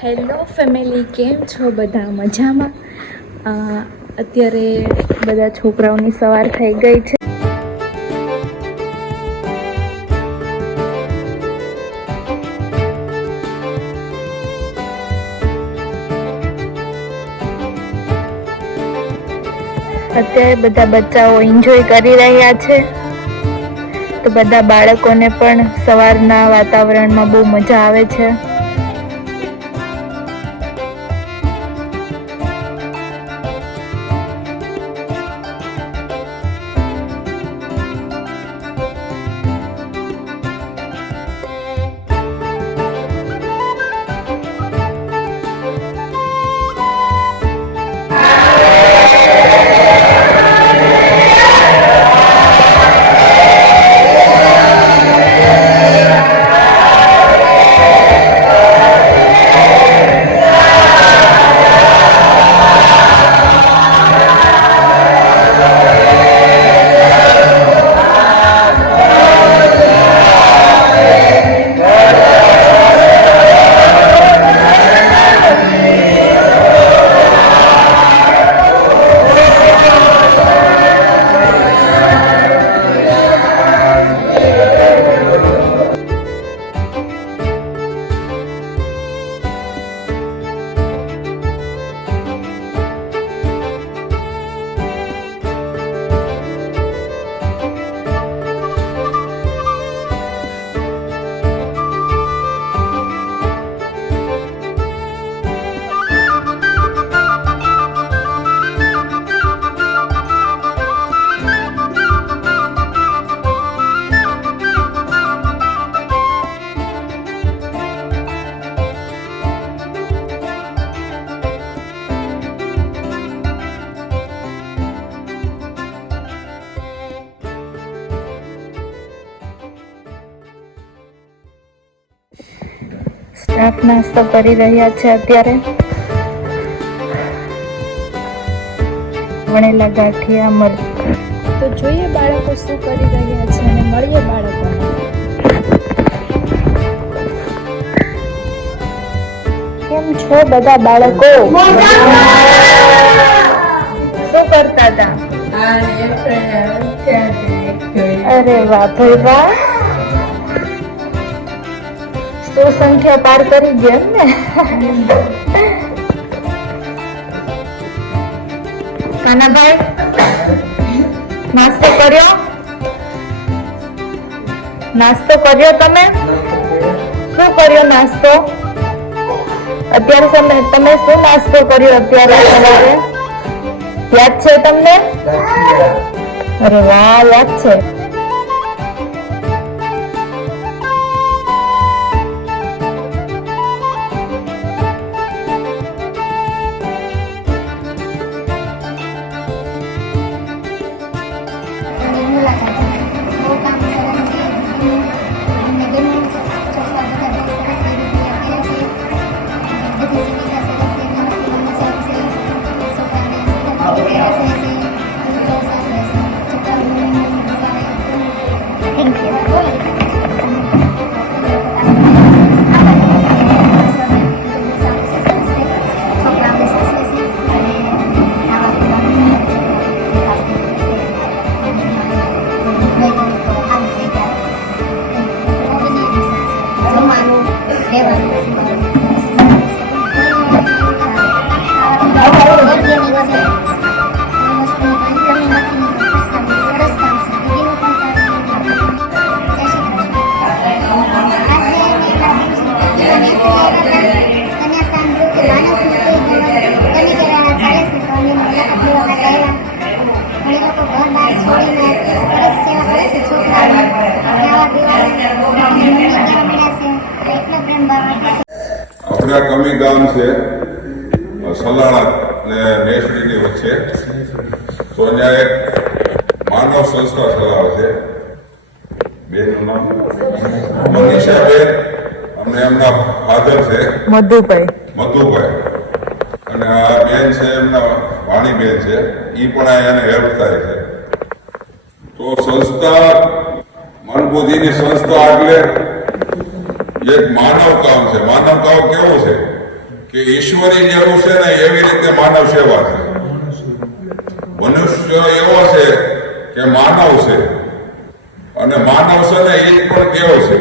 Hello family, કેમ છો બધા? મજામાં? અત્યારે બધા છોકરાઓની સવાર થઈ ગઈ છે. અત્યારે બધા બચ્ચાઓ એન્જોય કરી રહ્યા છે. તો બધા બાળકોને પણ સવારના વાતાવરણમાં બહુ મજા આવે છે. સ્ટાફ નાસ્તો કરી રહ્યા છે. અત્યારે વણેલા ગાંઠિયા મરચાં. તો જોઈએ બાળકો શું કરી રહ્યા છે અને મળીએ બાળકોને. કેમ છો બધા બાળકો? શું કરતા હતા? અરે વાહ ભાઈ વાહ, તો સંખ્યા પાર કરી ગયા ને. કાનાભાઈ, નાસ્તો કર્યો? નાસ્તો કર્યો તમે? શું કર્યો નાસ્તો? અત્યારે તમે શું નાસ્તો કર્યો અત્યારે સવારે? યાદ છે તમને? અરે વાહ, યાદ છે. આપણા કમી ગામ છે સલાણા ને નેસડીની વચ્ચે. તો અહીંયા એક માનવ સંસ્થા ચલાવે છે. બેનનું નામ મનીષાબેન અને એમના ફાધર છે મધુભાઈ, અને આ બેન છે એમના વાણીબેન છે. એ પણ એને હેલ્પ થાય છે. તો સંસ્થા મનબુદ્ધિની સંસ્થા એટલે એક માનવ કામ છે. માનવ કામ કેવું છે? કે ઈશ્વરી જેવું છે ને એવી રીતે માનવ સેવા છે. મનુષ્ય એવો છે કે માનવ છે, અને માનવ છે ને એ પણ દેવ છે.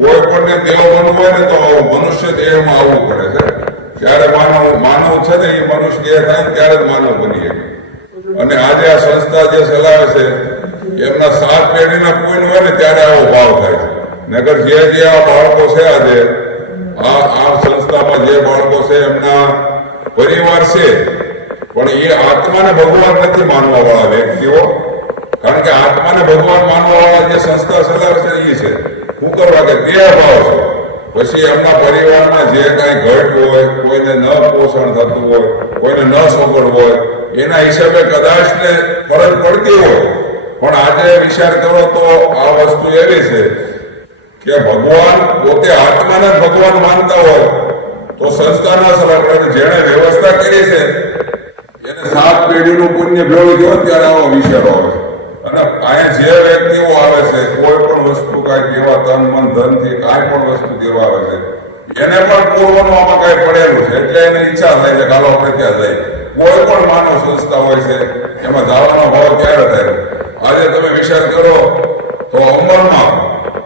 કોઈ પણ દેવ બનવું હોય ને તો મનુષ્ય દેહમાં આવવું પડે છે. ત્યારે માનવ છે ને એ મનુષ્ય દેહ થાય ને ત્યારે જ માનવ બની શકે. અને આજે આ સંસ્થા જે ચલાવે છે એમના 7 પેઢીના પૂન હોય ને ત્યારે આવો ભાવ થાય છે. નગર જે આ બાળકો છે આજે આ સંસ્થામાં જે બાળકો છે એમના પરિવાર છે, પણ એ આત્માને ભગવાન નથી માનવા વાળા વ્યક્તિઓ. કારણ કે આત્માને ભગવાન માનવા વાળા જે સંસ્થા ચલાવે છે એ છે શું કરવા કે દેહ ભાવ છે. પછી એમના પરિવારમાં જે કાંઈ ઘટ હોય, કોઈને ન પોષણ થતું હોય, કોઈને ન સગવડ હોય, એના હિસાબે કદાચ ને ફરજ પડતી હોય. પણ આજે વિચાર કરો તો આ વસ્તુ એવી છે કે ભગવાન પોતે આત્માને જ ભગવાન માનતા હોય તો સંસ્થાના સલાહ જેણે વ્યવસ્થા કરી છે એને 7 પેઢીનું પુણ્ય ભેળું થયો ત્યારે આવો વિચારો આવે છે. અને અહીંયા જે વ્યક્તિઓ આવે છે કોઈ પણ વસ્તુ કાંઈ દેવા તન મન ધનથી કાંઈ પણ વસ્તુ દેવા આવે છે એને પણ પૂર્વનું આમાં કાંઈ પડેલું છે, એટલે એને ઈચ્છા થાય છે કાલો આપણે ત્યાં જઈએ. કોઈ પણ માનવ સંસ્થા હોય છે એમાં જવાનો ભાવ ક્યારે થાય. આજે તમે વિચાર કરો તો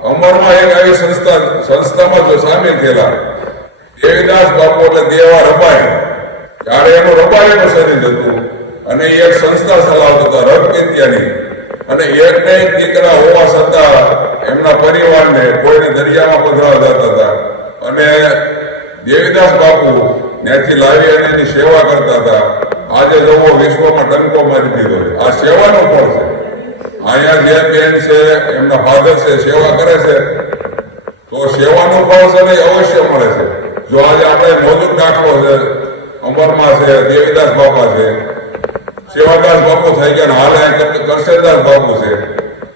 અમરમાં એક આવી સંસ્થામાં જો સામેલ થયેલા દેવીદાસ બાપુ એટલે દેવા રબારી, ત્યારે એનું રબારીનું શરીર હતું અને એક સંસ્થા ચલાવતા હતા રબકીર્તિયાની. અને એક ને એક દીકરા હોવા છતાં એમના પરિવારને કોઈને દરિયામાં પધરાવા જતા હતા અને દેવીદાસ બાપુ ત્યાંથી લાવી અને એની સેવા કરતા હતા. આજે લોકો વિશ્વમાં ડંકો મારી દીધો. આ સેવાનું ફળ છે. અહીંયા જે બેન છે એમના ફાધર છે સેવા કરે છે તો સેવાનું ફળ છે ને અવશ્ય મળે છે. જો આજે આપણે મોજૂદ દાખલો છે અમરમાં છે દેવીદાસ બાપા છે, સેવાદાસ બાપુ થઈ ગયા, હાલે કરશનદાસ બાપુ છે,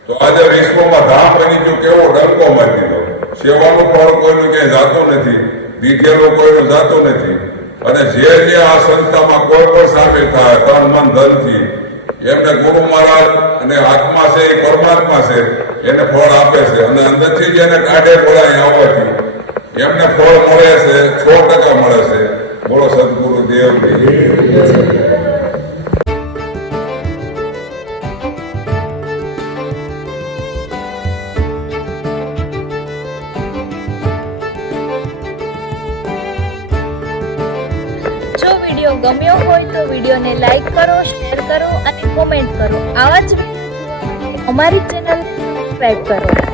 તો આજે વિશ્વમાં ધામ બની ગયું. કેવો ડંકો મારી દીધો. સેવાનું ફળ કોઈનું ક્યાંય જાતું નથી, દીધેલું કોઈનું જાતું નથી. અને જે આ સંસ્થામાં કોઈ પણ સામેલ થાય તન મન ધનથી એમને ગુરુ મહારાજ અને આત્મા છે એ પરમાત્મા છે એને ફળ આપે છે. અને અંદરથી જેને કાઢે બોલાય આવવાથી એમને ફળ મળે છે, 100% મળે છે. બોલો સદગુરુ દેવની. જો વિડીયો ગમ્યો હોય તો વિડીયોને લાઈક કરો, શેર કરો અને કોમેન્ટ કરો. આવા જ વિડીયો જોવા માટે અમારી ચેનલને સબસ્ક્રાઇબ કરો.